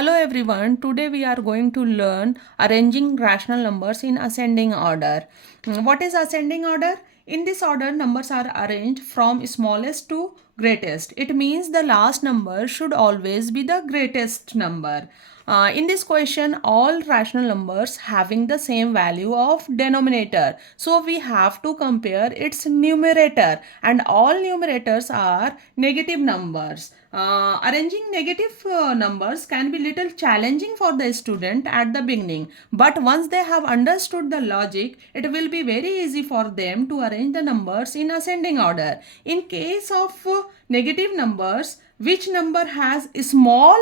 Hello everyone, today we are going to learn arranging rational numbers in ascending order. What is ascending order? In this order, numbers are arranged from smallest to greatest. It means the last number should always be the greatest number. In this question, all rational numbers having the same value of denominator. So we have to compare its numerator, and all numerators are negative numbers. Arranging negative numbers can be little challenging for the student at the beginning, but once they have understood the logic, it will be very easy for them to arrange the numbers in ascending order. In case of negative numbers, which number has a small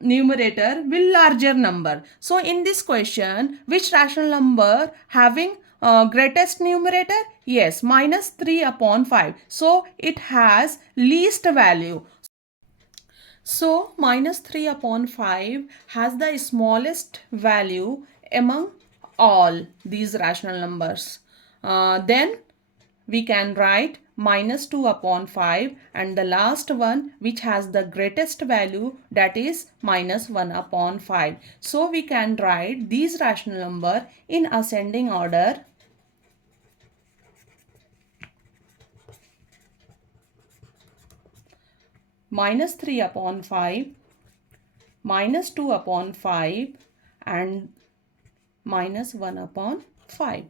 numerator will larger number. So in this question, which rational number having greatest numerator? Yes, minus 3 upon 5. So it has least value. So minus 3 upon 5 has the smallest value among all these rational numbers. Then we can write minus 2 upon 5, and the last one which has the greatest value, that is minus 1 upon 5. So we can write these rational number in ascending order. Minus 3 upon 5, minus 2 upon 5 and minus 1 upon 5.